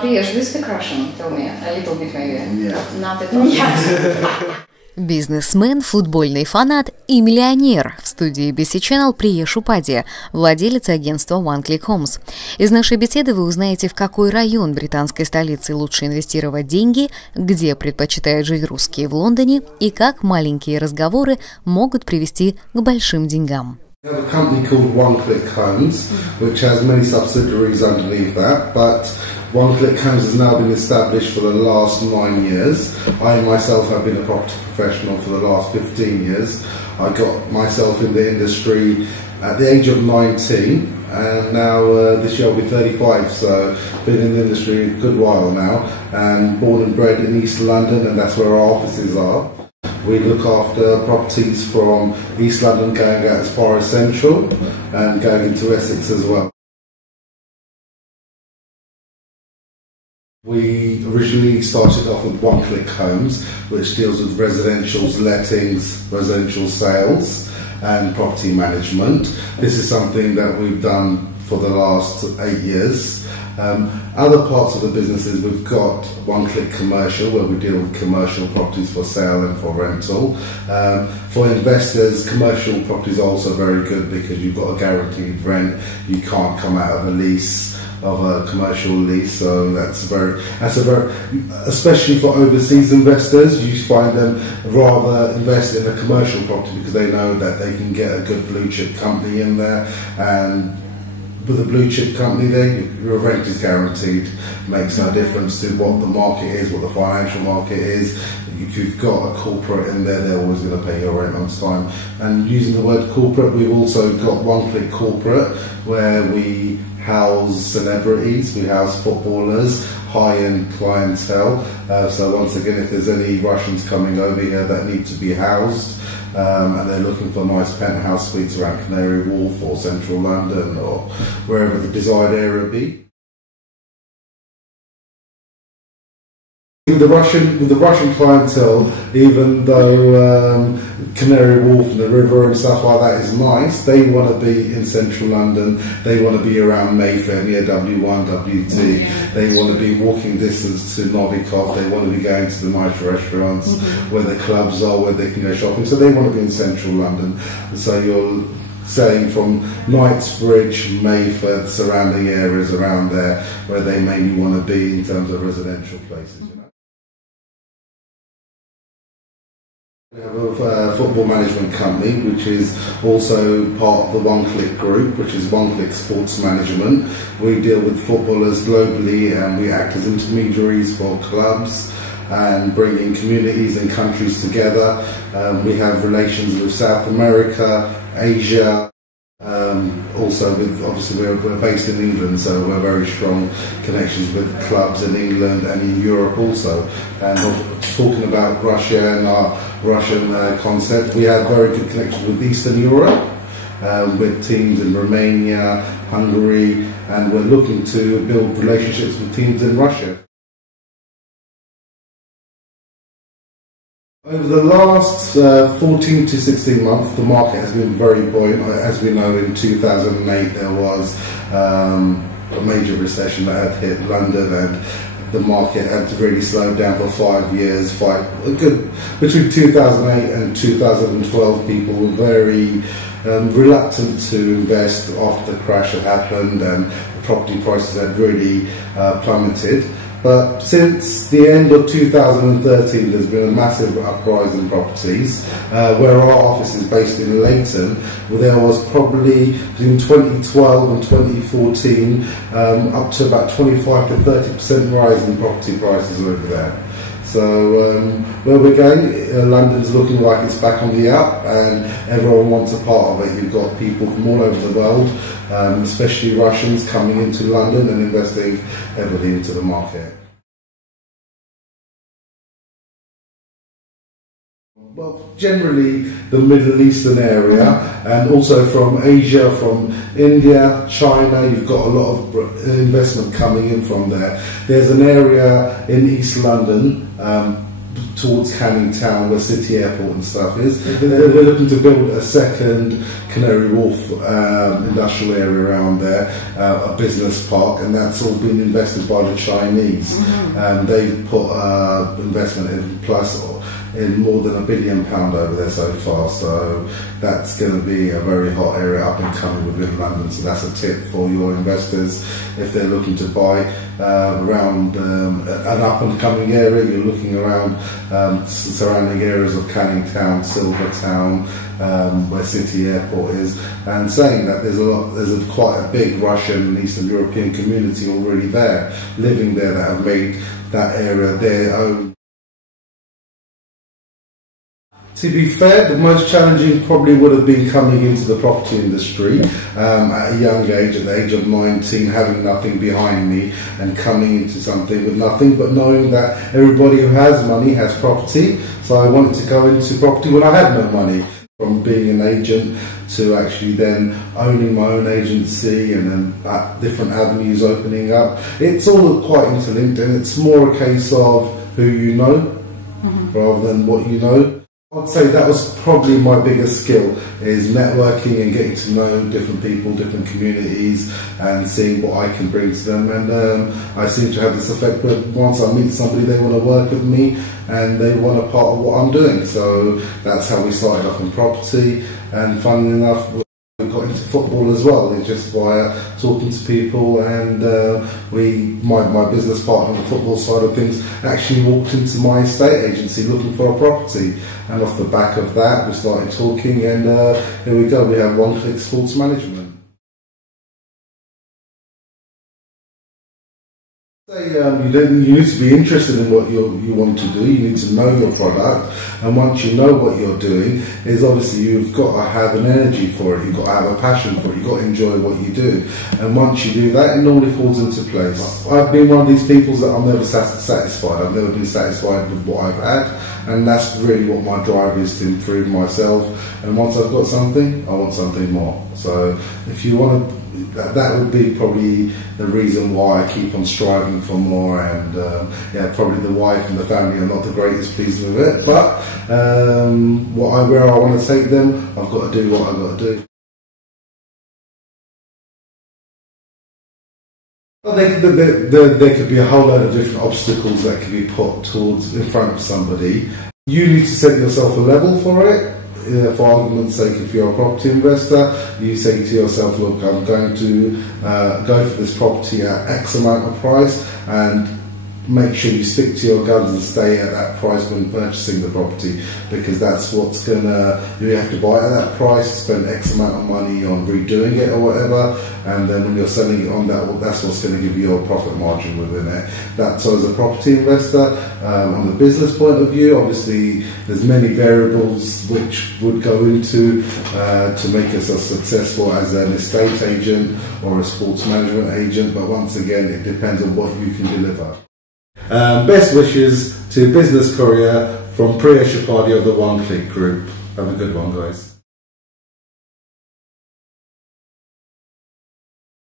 Priyesh, do you speak Russian? Tell me a little bit, maybe. Нет. Not at all. Бизнесмен, футбольный фанат и миллионер. В студии BC Channel Priyesh Upadhyay, владелец агентства One Click Homes. Из нашей беседы вы узнаете, в какой район британской столицы лучше инвестировать деньги, где предпочитают жить русские в Лондоне и как маленькие разговоры могут привести к большим деньгам. We have a company called One Click Homes, which has many subsidiaries underneath that, but One Click Homes has now been established for the last 9 years. I myself have been a property professional for the last 15 years. I got myself in the industry at the age of 19, and now this year I'll be 35, so been in the industry a good while now, and born and bred in East London, and that's where our offices are. We look after properties from East London going out as far as Central and going into Essex as well. We originally started off with One Click Homes, which deals with residentials, lettings, residential sales and property management. This is something that we've done for the last 8 years. Other parts of the businesses, we've got One Click Commercial, where we deal with commercial properties for sale and for rental. For investors, commercial properties are also very good because you've got a guaranteed rent. You can't come out of a lease, of a commercial lease, so that's a very, especially for overseas investors, you find them rather invest in a commercial property because they know that they can get a good blue chip company in there, and with a blue chip company there, your rent is guaranteed. Makes no difference to what the market is, what the financial market is. If you've got a corporate in there, they're always going to pay your rent on time. And using the word corporate, we've also got One Click Corporate, where we house celebrities, we house footballers, high-end clientele. So once again, if there's any Russians coming over here that need to be housed, and they're looking for nice penthouse suites around Canary Wharf or Central London or wherever the desired area be. With the Russian clientele, even though Canary Wharf and the river and stuff like that is nice, they want to be in Central London, they want to be around Mayfair, near W1, W2, they want to be walking distance to Novikov, they want to be going to the nice restaurants, where the clubs are, where they can go shopping, so they want to be in Central London. So you're saying from Knightsbridge, Mayfair, surrounding areas around there, where they mainly want to be in terms of residential places. We have a football management company, which is also part of the One Click group, which is One Click Sports Management. We deal with footballers globally, and we act as intermediaries for clubs and bringing communities and countries together. We have relations with South America, Asia, also with, obviously we're based in England, so we're very strong connections with clubs in England and in Europe also. And talking about Russia and our Russian concept, we have very good connections with Eastern Europe, with teams in Romania, Hungary, and we're looking to build relationships with teams in Russia. Over the last 14 to 16 months, the market has been very buoyant. As we know, in 2008 there was a major recession that had hit London, and the market had really slowed down for 5 years. Between 2008 and 2012, people were very reluctant to invest after the crash had happened and the property prices had really plummeted. But since the end of 2013, there's been a massive uprise in properties. Where our office is based in Leighton, where there was probably between 2012 and 2014 up to about 25 to 30% rise in property prices over there. So where we're going, London's looking like it's back on the up, and everyone wants a part of it. You've got people from all over the world, especially Russians, coming into London and investing heavily into the market. Well, generally the Middle Eastern area, and also from Asia, from India, China, you've got a lot of investment coming in from there. There's an area in East London, towards Canning Town, where City Airport and stuff is. We're looking to build a second Canary Wharf industrial area around there, a business park, and that's all been invested by the Chinese. They've put investment in plus in more than £1 billion over there so far, so that's going to be a very hot area up and coming within London. So that's a tip for your investors if they're looking to buy around an up and coming area. You're looking around surrounding areas of Canning Town, Silvertown, where City Airport is, and saying that there's quite a big Russian and Eastern European community already there, living there, that have made that area their own. To be fair, the most challenging probably would have been coming into the property industry at a young age, at the age of 19, having nothing behind me and coming into something with nothing, but knowing that everybody who has money has property. So I wanted to go into property when I had no money. From being an agent to actually then owning my own agency, and then different avenues opening up. It's all quite interlinked, and it's more a case of who you know rather than what you know. I'd say that was probably my biggest skill, is networking and getting to know different people, different communities, and seeing what I can bring to them. And I seem to have this effect where once I meet somebody, they want to work with me and they want a part of what I'm doing. So that's how we started off in property, and funnily enough, we got into football as well. It's just via talking to people, and my business partner on the football side of things actually walked into my estate agency looking for a property, and off the back of that we started talking, and here we go, we have One Click Sports Management. You need to be interested in what you want to do. You need to know your product, and once you know what you're doing, is obviously you've got to have an energy for it. You've got to have a passion for it. You've got to enjoy what you do, and once you do that, it normally falls into place. I've been one of these people that I'm never satisfied. I've never been satisfied with what I've had, and that's really what my drive is, to improve myself. And once I've got something, I want something more. So if you want to, that would be probably the reason why I keep on striving for more. And yeah, probably the wife and the family are not the greatest pleased with it, but where I want to take them, I've got to do what I've got to do. Well, there could be a whole load of different obstacles that could be put in front of somebody. You need to set yourself a level for it. For argument's sake, if you're a property investor, you say to yourself, look, I'm going to go for this property at X amount of price, and make sure you stick to your guns and stay at that price when purchasing the property, because that's what's gonna, you have to buy it at that price, spend X amount of money on redoing it or whatever, and then when you're selling it on that's what's going to give you your profit margin within it. So as a property investor, on the business point of view, obviously there's many variables which would go into to make us as successful as an estate agent or a sports management agent, but once again, it depends on what you can deliver. Best wishes to Business Courier from Priyesh Upadhyay of the One Click Group. Have a good one, guys.